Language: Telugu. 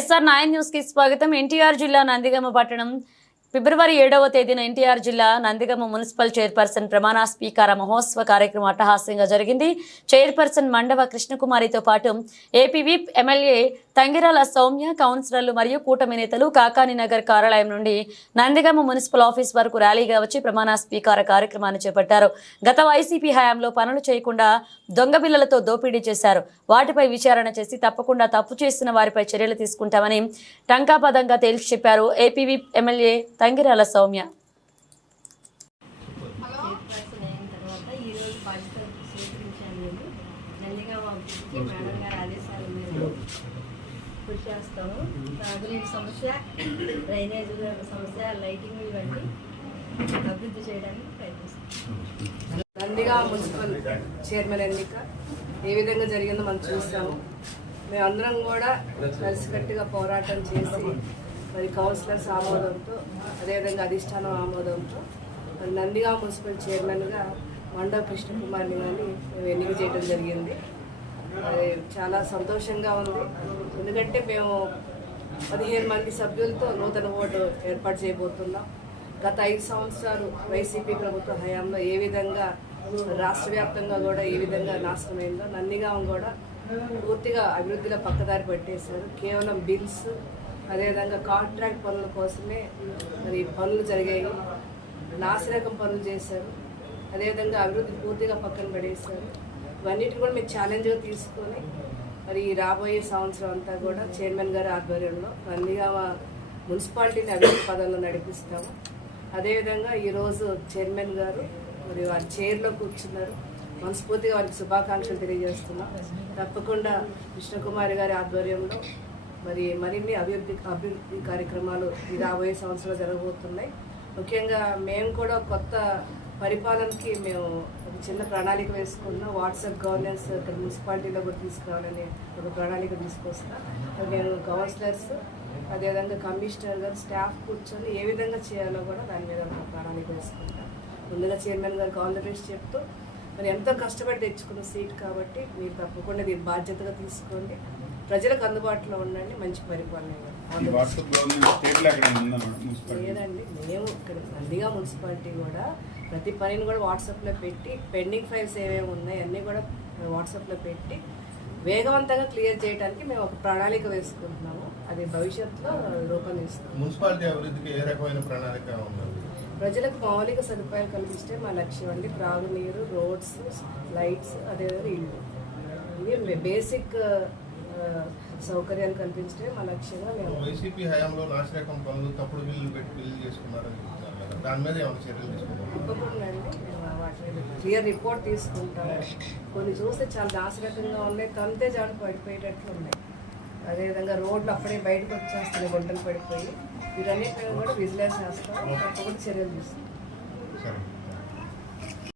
వైఎస్ఆర్ నైన్ న్యూస్కి స్వాగతం. ఎన్టీఆర్ జిల్లా నందిగమ పట్టణం ఫిబ్రవరి ఏడవ తేదీన ఎన్టీఆర్ జిల్లా నందిగమ్మ మున్సిపల్ చైర్పర్సన్ ప్రమాణ స్వీకార మహోత్సవ కార్యక్రమం అట్టహాస్యంగా జరిగింది. చైర్పర్సన్ మండవ కృష్ణకుమారితో పాటు AP whip MLA Thangirala Soumya కౌన్సిలర్లు మరియు కూటమి నేతలు కాకాని నగర్ కార్యాలయం నుండి నందిగమ్మ మున్సిపల్ ఆఫీస్ వరకు ర్యాలీగా వచ్చి ప్రమాణ స్వీకార కార్యక్రమాన్ని చేపట్టారు. గత వైసీపీ హయాంలో పనులు చేయకుండా దొంగ బిల్లలతో దోపిడీ చేశారు. వాటిపై విచారణ చేసి తప్పకుండా తప్పు చేస్తున్న వారిపై చర్యలు తీసుకుంటామని టంకాపదంగా తేల్చి చెప్పారు. ఏపీవి ఎమ్మెల్యే తంగిరాల సౌమ్య. అయిన తర్వాత మేడం కృషి చేస్తాము తాగునీటి సమస్య డ్రైనేజ్ సమస్య లైటింగ్ ఇవన్నీ అభివృద్ధి చేయడానికి ప్రయత్నిస్తాం నందిగా మున్సిపల్ చైర్మన్ ఎన్నిక. ఏ విధంగా జరిగిందో మనం చూస్తాము. మేమందరం కూడా కలిసికట్టుగా పోరాటం చేసి మరి కౌన్సిలర్స్ ఆమోదంతో అదేవిధంగా అధిష్టానం ఆమోదంతో మరి నందిగా మున్సిపల్ చైర్మన్గా మండవ కృష్ణకుమార్ని కానీ మేము ఎన్నిక చేయడం జరిగింది. అది చాలా సంతోషంగా ఉంది. ఎందుకంటే మేము పదిహేను మంది సభ్యులతో నూతన ఓటు ఏర్పాటు చేయబోతున్నాం. గత ఐదు సంవత్సరాలు వైసీపీ ప్రభుత్వ హయాంలో ఏ విధంగా రాష్ట్ర వ్యాప్తంగా కూడా ఏ విధంగా నాశనమైందో నందిగాం కూడా పూర్తిగా అభివృద్ధిలో పక్కదారి పట్టేశారు. కేవలం బిల్స్ అదేవిధంగా కాంట్రాక్ట్ పనుల కోసమే మరి పనులు జరిగాయి. నాసిరకం పనులు చేశారు. అదేవిధంగా అభివృద్ధి పూర్తిగా పక్కన పడేశారు. ఇవన్నిటిని కూడా మేము ఛాలెంజ్గా తీసుకొని మరి రాబోయే సంవత్సరం అంతా కూడా చైర్మన్ గారి ఆధ్వర్యంలో నందిగామ మున్సిపాలిటీని అభివృద్ధి పదంలో నడిపిస్తాము. అదేవిధంగా ఈరోజు చైర్మన్ గారు మరి వారి చైర్లో కూర్చున్నారు. మనస్ఫూర్తిగా వారికి శుభాకాంక్షలు తెలియజేస్తున్నాం. తప్పకుండా కృష్ణకుమారి గారి ఆధ్వర్యంలో మరి మరిన్ని అభివృద్ధి అభివృద్ధి కార్యక్రమాలు రాబోయే సంవత్సరాలు జరగబోతున్నాయి. ముఖ్యంగా మేము కూడా కొత్త పరిపాలనకి మేము ఒక చిన్న ప్రణాళిక వేసుకున్నాం వాట్సాప్ గవర్నెన్స్ ఇక్కడ మున్సిపాలిటీలో కూడా తీసుకురావాలని ఒక ప్రణాళిక తీసుకొస్తాను మేము కౌన్సిలర్స్ అదేవిధంగా కమిషనర్ గారు స్టాఫ్ కూర్చొని ఏ విధంగా చేయాలో కూడా దాని మీద ఒక ప్రణాళిక వేసుకుంటాం. ముందుగా చైర్మన్ గారికి ఆల్ ద బెస్ట్ చెప్తూ మరి ఎంతో కష్టపడి తెచ్చుకున్న సీట్ కాబట్టి మీరు తప్పకుండా దీని బాధ్యతగా తీసుకోండి. ప్రజలకు అందుబాటులో ఉండండి మంచి పరిపాలన లేదండి మేము ఇక్కడ నందిగా మున్సిపాలిటీ కూడా ప్రతి పనిని కూడా వాట్సాప్లో పెట్టి పెండింగ్ ఫైల్స్ ఏమేమి ఉన్నాయి అన్నీ కూడా వాట్సాప్లో పెట్టి వేగవంతంగా క్లియర్ చేయడానికి మేము ఒక ప్రణాళిక వేసుకుంటున్నాము. అది భవిష్యత్తులో రూపొందిస్తాం మున్సిపాలిటీ అభివృద్ధికి ఏ రకమైన ప్రణాళిక ప్రజలకు మౌలిక సదుపాయాలు కల్పిస్తే మా లక్ష్యం అండి త్రాగునీరు రోడ్స్ లైట్స్ అదేవిధంగా ఇల్లు. ఇవి బేసిక్ సౌకర్యాలు కల్పించడమే మా లక్ష్యంగా మేము వైసీపీ హయాంలో నాసిరకం పనులు తప్పుడు బిల్లులు పెట్టి బిల్లు చేసుకున్నారని దాని మీద ఏమైనా చర్యలు మీద క్లియర్ రిపోర్ట్ తీసుకుంటాము కొన్ని చూస్తే చాలా నాశరకంగా ఉన్నాయి. తంతే జాడు పడిపోయేటట్లు ఉన్నాయి. అదేవిధంగా రోడ్లు అప్పుడే బయటకు వచ్చేస్తున్నాయి గుంటలు పడిపోయి. వీటన్నిటిని కూడా విజిలెన్స్ చేస్తాం తప్పకుండా చర్యలు తీసుకుంటాం.